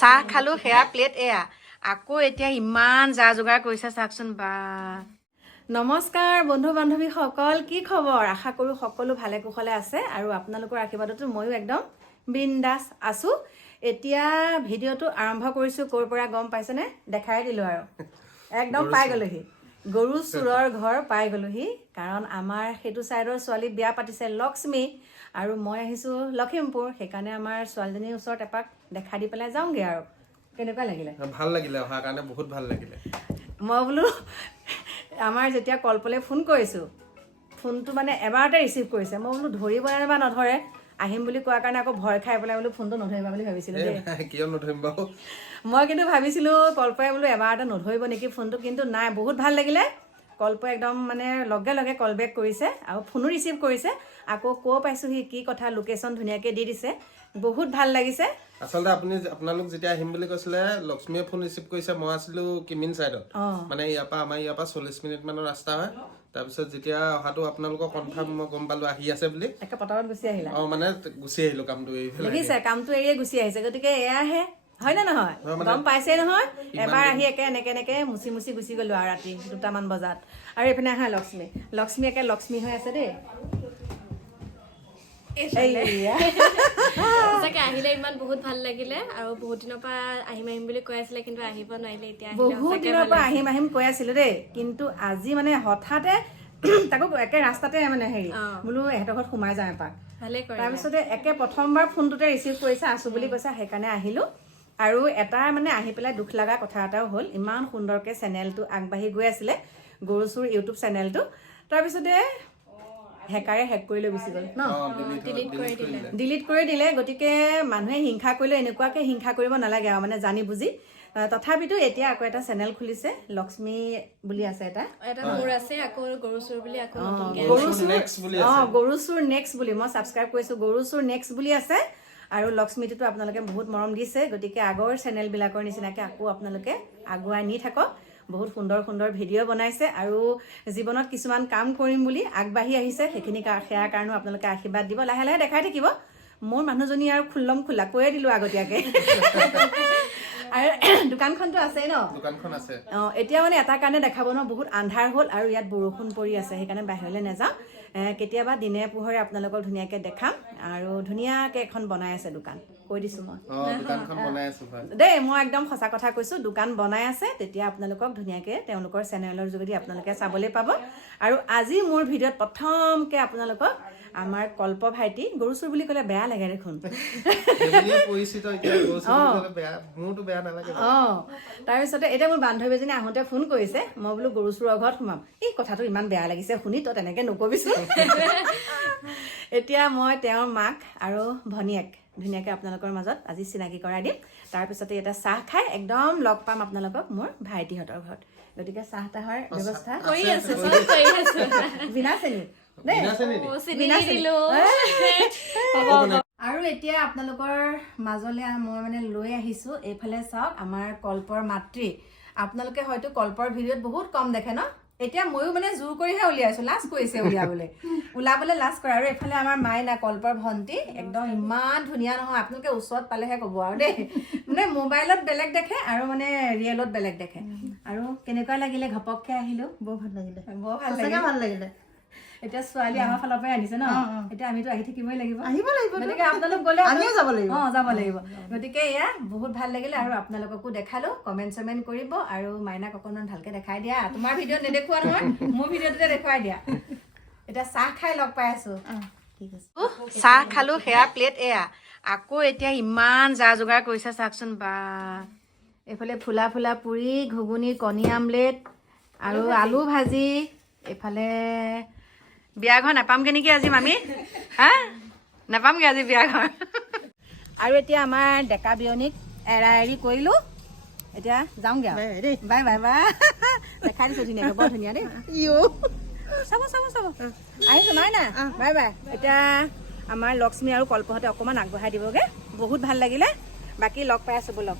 চাহ খালো সেয়া প্লেট এয়া। আকৌ এতিয়া ইমান যা যোগাৰ কৰিছে চাওকচোন বা। নমস্কাৰ বন্ধু বান্ধৱীসকল কি খবৰ? আশা কৰোঁ সকলো ভালে কুশলে আছে আৰু আপোনালোকৰ আশীৰ্বাদতো ময়ো একদম বিন্দাছ আছোঁ। এতিয়া ভিডিঅ'টো আৰম্ভ কৰিছোঁ ক'ৰ পৰা গম পাইছেনে? দেখাই দিলোঁ আৰু। একদম পাই গ'লোহি। গৰু চোৰৰ ঘৰ পাই গ'লোহি কাৰণ আমাৰ সেইটো ছাইডৰ ছোৱালী বিয়া পাতিছে লক্ষ্মী আৰু মই আহিছোঁ লখিমপুৰ সেইকাৰণে আমাৰ ছোৱালীজনীৰ ওচৰত এপাক দেখা দি পেলাই যাওঁগৈ আৰু। কেনেকুৱা লাগিলে? ভাল লাগিলে অহাৰ কাৰণে বহুত ভাল লাগিলে। মই বোলো আমাৰ যেতিয়া কল্পলে ফোন কৰিছোঁ ফোনটো মানে এবাৰতে ৰিচিভ কৰিছে মই বোলো ধৰিব বা নধৰে। আহিম বুলি কোৱাৰ কাৰণে আকৌ ভয় খাই পেলাই বোলো ফোনটো নধৰিবা বুলি ভাবিছিলোঁ দেই। কিয় নধৰিম বাৰু? মই কিন্তু ভাবিছিলোঁ কল্পই বোলো এবাৰতে নধৰিব নেকি ফোনটো কিন্তু নাই বহুত ভালো লাগিলে। কল্পই একদম মানে লগে লগে কল বেক কৰিছে আৰু ফোনো ৰিচিভ কৰিছে। আকৌ কৈ পাইছোঁহি কি কথা লোকেশ্যন ধুনীয়াকৈ দি দিছে। বহুত ভালো লাগিছে। আচলতে আপুনি আপোনালোক যেতিয়া আহিম বুলি কৈছিলে লক্ষ্মীয়ে ফোন ৰিচিভ কৰিছে মই আছিলো কিমিন চাইডত মানে ইয়াৰ পৰা আমাৰ ইয়াৰ পৰা চল্লিশ মিনিট মানৰ ৰাস্তা হয়। তাৰপিছত যেতিয়া অহাটো আপোনালোকৰ কনফাৰ্ম মই গম পালো আহি আছে বুলি। পটাপট গুচি আহিলা? অ মানে গুচি আহিলো কামটো এৰি দেখিছে কামটো এৰিয়ে গুচি আহিছে গতিকে এয়াহে। হয় নে নহয় গম পাইছে নহয়? এবাৰ আহি একে এনেকে এনেকে মুচি মুচি গুচি গলো আৰু ৰাতি দুটামান বজাত। আৰু এইপিনে আহা লক্ষ্মী। লক্ষ্মী একে লক্ষ্মী হৈ আছে দেই। সঁচাকে আহিলে ইমান বহুত ভাল লাগিলে আৰু বহুত দিনৰ পৰা আহিম আহিম বুলি কৈ আছিলে কিন্তু আহিব নোৱাৰিলে এতিয়া বহুত দিনৰ পৰা আহিম আহিম কৈ আছিলো দেই কিন্তু আজি মানে হঠাতে তাকো একে ৰাস্তাতে মানে হেৰি। বোলো এহঁতৰ ঘৰত সোমাই যাওঁ এপাক। তাৰপিছতে একে প্ৰথমবাৰ ফোনটোতে ৰিচিভ কৰিছে আছো বুলি কৈছে সেইকাৰণে আহিলোঁ। আৰু এটা মানে আহি পেলাই দুখ লগা কথা এটাও হ'ল ইমান সুন্দৰকৈ চেনেলটো আগবাঢ়ি গৈ আছিলে গৰু চুৰ ইউটিউব চেনেলটো তাৰপিছতে হেকাৰে হেক কৰি লৈ গুচি গ'ল। ন? ডিলিট কৰি দিলে গতিকে মানুহে হিংসা কৰিলে এনেকুৱাকৈ হিংসা কৰিব নালাগে আৰু মানে জানি বুজি। তথাপিতো এতিয়া আকৌ এটা চেনেল খুলিছে লক্ষ্মী বুলি আছে এটা। অ গৰু চুৰ নেক্সট বুলি মই ছাবস্ক্ৰাইব কৰিছোঁ গৰু চুৰ নেক্সট বুলি আছে। আৰু লক্ষ্মীটোতো আপোনালোকে বহুত মৰম দিছে গতিকে আগৰ চেনেলবিলাকৰ নিচিনাকৈ আকৌ আপোনালোকে আগুৱাই নি থাকক। বহুত সুন্দৰ সুন্দৰ ভিডিঅ' বনাইছে আৰু জীৱনত কিছুমান কাম কৰিম বুলি আগবাঢ়ি আহিছে। সেইখিনি সেয়াৰ কাৰণেও আপোনালোকে আশীৰ্বাদ দিব। লাহে লাহে দেখাই থাকিব। মোৰ মানুহজনী আৰু খুল্লম খোলা কৈয়ে দিলোঁ আগতীয়াকৈ। আৰু দোকানখনতো আছেই ন? দোকানখন আছে। অ এতিয়া মানে এটা কাৰণে দেখাব ন বহুত আন্ধাৰ হ'ল আৰু ইয়াত বৰষুণ পৰি আছে সেইকাৰণে বাহিৰলৈ নাযাওঁ। কেতিয়াবা দিনে পোহৰে আপোনালোকক ধুনীয়াকৈ দেখাম আৰু ধুনীয়াকৈ এখন বনাই আছে দোকান কৈ দিছোঁ মই। দেই মই একদম সঁচা কথা কৈছোঁ দোকান বনাই আছে তেতিয়া আপোনালোকক ধুনীয়াকৈ তেওঁলোকৰ চেনেলৰ যোগেদি আপোনালোকে চাবলৈ পাব। আৰু আজি মোৰ ভিডিঅ'ত প্ৰথমকৈ আপোনালোকক আমাৰ কল্প ভাইটি গৰু চুৰ বুলি ক'লে বেয়া লাগে দেখোন। অঁ। তাৰপিছতে এতিয়া মোৰ বান্ধৱী এজনী আহোঁতে ফোন কৰিছে মই বোলো গৰু চোৰৰ ঘৰত সোমাম। এই কথাটো ইমান বেয়া লাগিছে শুনি তই তেনেকৈ নকবিচোন। এতিয়া মই তেওঁৰ মাক আৰু ভনীয়েক ধুনীয়াকৈ আপোনালোকৰ মাজত আজি চিনাকি কৰাই দিম। তাৰপিছতে ইয়াতে চাহ খাই একদম লগ পাম আপোনালোকক মোৰ ভাইটিহঁতৰ ঘৰত। গতিকে চাহ তাহৰ ব্যৱস্থা কৰি আছো চব কৰি আছো। বিনা চেনি। আৰু এতিয়া আপোনালোকৰ মাজলৈ মই মানে লৈ আহিছোঁ। এইফালে চাওক আমাৰ কল্পৰ মাতৃ। আপোনালোকে হয়তো কল্পৰ ভিডিঅ'ত বহুত কম দেখে ন? এতিয়া ময়ো মানে জোৰ কৰিহে উলিয়াইছো লাজ কৰিছে উলিয়াবলৈ। ওলাবলৈ লাজ কৰে। আৰু এইফালে আমাৰ মাইনা কল্পৰ ভণ্টি একদম ইমান ধুনীয়া নহয়। আপোনালোকে ওচৰত পালেহে ক'ব আৰু দেই। মানে মোবাইলত বেলেগ দেখে আৰু মানে ৰিয়েলত বেলেগ দেখে। আৰু কেনেকুৱা লাগিলে? ঘপককে আহিলো। বৰ ভাল লাগিলে। বৰ ভাল লাগিলে। ভাল লাগিলে। এতিয়া ছোৱালী আমাৰ ফালৰ পৰাই আনিছে ন। এতিয়া আমিতো আহি থাকিবই লাগিব। আহিব লাগিব গতিকে আপোনালোক গ'লে আমিও যাব লাগিব। অ যাব লাগিব। গতিকে এয়া বহুত ভাল লাগিলে আৰু আপোনালোককো দেখালো কমেণ্ট চমেণ্ট কৰিব আৰু মাইনাক অকণমান ভালকে দেখাই দিয়া। তোমাৰ ভিডিঅ'ত নেদেখুৱা নহয় মোৰ ভিডিঅ'টোতে দেখুৱাই দিয়া। এতিয়া চাহ খাই লগ পাই আছে। চাহ খালো সেয়া প্লেট এয়া। আকৌ এতিয়া ইমান যা যোগাৰ কৰিছে চাওকচোন বা। এইফালে ফুলা ফুলা পুৰি ঘুগুনি কণী আমলেট আৰু আলু ভাজি এইফালে বিয়া ঘৰ নাপামগে নেকি আজি মামী? হা? নাপামগে আজি বিয়া ঘৰ আৰু এতিয়া আমাৰ ডেকা বিয়নীক এৰা এৰি কৰিলো। এতিয়া যাওঁগে আৰু। বাই দেই বাই বাই দেখাই দিছো ধুনীয়াকৈ বৰ ধুনীয়া দেই। ইও চাব চাব চাব। আহিছো নাই না? Bye bye. এতিয়া আমাৰ লক্ষ্মী আৰু কল্পহঁতে অকণমান আগবঢ়াই দিবগে। বহুত ভালো লাগিলে। বাকী লগ পাই আছো ব'লক।